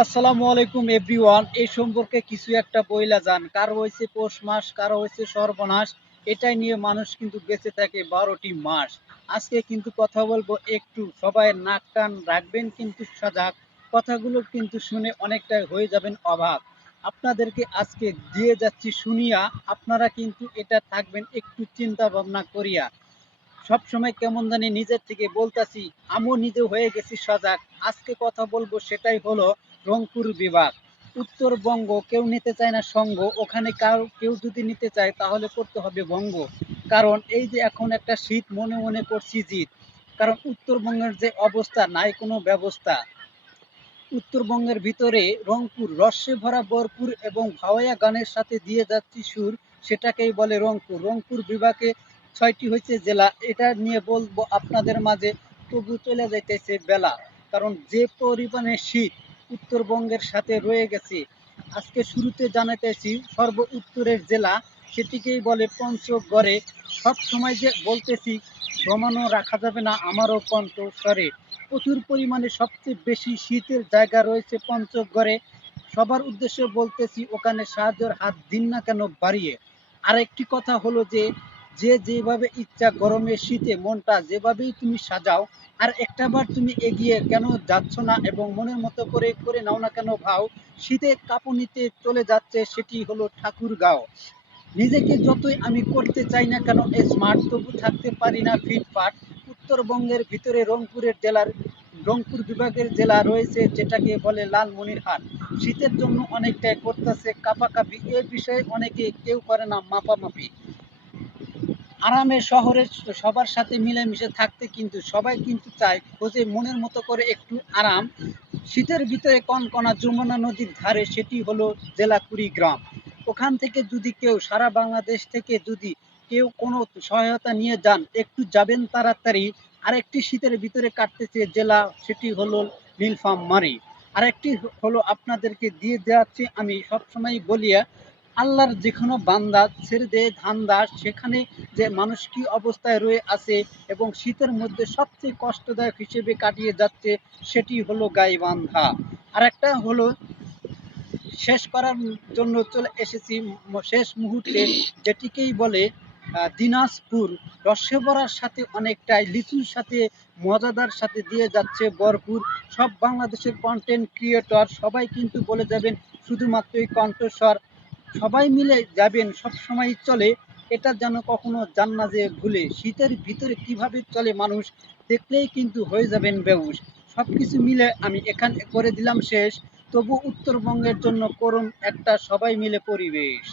আসসালামু আলাইকুম এভরিওয়ান। এই সম্পর্কে কিছু একটা বইলা যান। কারো হয়েছে পৌষ মাস, কারো হয়েছে সর্বনাশ। এটাই নিয়ে মানুষ কিন্তু বেঁচে থাকে 12টি মাস। আজকে কিন্তু কথা বলবো একটু সবাই নাক কান রাখবেন কিন্তু সজাগ। কথাগুলো কিন্তু শুনে অনেকটাই হয়ে যাবেন অবাক। আপনাদেরকে আজকে দিয়ে যাচ্ছি শুনিয়া, আপনারা কিন্তু এটা থাকবেন একটু চিন্তা ভাবনা করিয়া। সবসময় কেমন জানি নিজের থেকে বলতাছি, আমিও নিজে হয়ে গেছি সজাগ। আজকে কথা বলবো সেটাই হলো রংপুর বিভাগ। উত্তরবঙ্গ কেউ নিতে চায় না সঙ্গ, ওখানে কেউ যদি নিতে চায় তাহলে করতে হবে ভঙ্গ। কারণ এই যে এখন একটা শীত মনে মনে করছি জিত। কারণ উত্তরবঙ্গের যে অবস্থা নাই কোনো ব্যবস্থা। উত্তরবঙ্গের ভিতরে রংপুর রসে ভরা ভরপুর এবং ভাওয়াইয়া গানের সাথে দিয়ে যাচ্ছি সুর, সেটাকেই বলে রংপুর। রংপুর বিভাগে 6টি হয়েছে জেলা, এটা নিয়ে বলবো আপনাদের মাঝে। তবু চলে যাইতেছে বেলা, কারণ যে পরিমাণে শীত উত্তরবঙ্গের সাথে রয়ে গেছে। আজকে শুরুতে জানাতেছি সর্ব উত্তরের জেলা, সেটিকেই বলে পঞ্চগড়ে। সব সময় যে বলতেছি জমানো রাখা যাবে না আমারও কণ্ঠস্বরে। প্রচুর পরিমাণে সবচেয়ে বেশি শীতের জায়গা রয়েছে পঞ্চগড়ে। সবার উদ্দেশ্যে বলতেছি ওখানে সাহায্যের হাত দিন না কেন বাড়িয়ে। আরেকটি কথা হলো যে, যে যেভাবে ইচ্ছা গরমে শীতে মনটা যেভাবেই তুমি সাজাও, আর একটাবার তুমি এগিয়ে কেন যাচ্ছ না এবং মনের মতো করে করে নাও না কেন ভাও। শীতে কাঁপুনিতে চলে যাচ্ছে সেটি হলো ঠাকুরগাঁও। নিজেকে যতই আমি করতে চাই না কেন স্মার্ট, তবু থাকতে পারি না ফিটফাট। উত্তরবঙ্গের ভিতরে রংপুর বিভাগের জেলা রয়েছে যেটাকে বলে লালমনিরহাট। শীতের জন্য অনেকটাই করতেছে কাঁপাকাঁপি, এ বিষয়ে অনেকে কেউ করে না মাপামাপি। আরামে শহরের সবার সাথে মিলেমিশে থাকতে কিন্তু সবাই কিন্তু চায়, খোঁজে মনের মতো করে একটু আরাম। শীতের ভিতরে কনকনা যমুনা নদীর ধারে, সেটি হলো জেলা কুড়িগ্রাম। ওখান থেকে যদি কেউ সারা বাংলাদেশ থেকে যদি কেউ কোনো সহায়তা নিয়ে যান, একটু যাবেন তাড়াতাড়ি। আরেকটি শীতের ভিতরে কাটতেছে জেলা, সেটি হলো নীলফামারী। আরেকটি হলো আপনাদেরকে দিয়ে যাচ্ছি, আমি সবসময় বলিয়া, আল্লাহর যেকোনো বান্দা ছেড়ে দেয় ধান্দা, সেখানে যে মানুষ কি অবস্থায় রয়ে আছে এবং শীতের মধ্যে সবচেয়ে কষ্টদায়ক হিসেবে কাটিয়ে যাচ্ছে, সেটি হলো গাইবান্ধা। আর একটা হলো শেষ করার জন্য চলে এসেছি শেষ মুহূর্তে, যেটিকেই বলে দিনাজপুর। রসে ভরার সাথে অনেকটাই লিচুর সাথে মজাদার সাথে দিয়ে যাচ্ছে ভরপুর। সব বাংলাদেশের কন্টেন্ট ক্রিয়েটর সবাই কিন্তু বলে যাবেন শুধুমাত্রই কণ্ঠস্বর। সবাই মিলে যাবেন, সব সময় চলে। এটা যেন কখনো যান না যে ভুলে। শীতের ভিতরে কিভাবে চলে মানুষ, দেখলেই কিন্তু হয়ে যাবেন বেহুশ। সব কিছু মিলে আমি এখানে করে দিলাম শেষ। তবু উত্তরবঙ্গের জন্য করুন একটা সবাই মিলে পরিবেশ।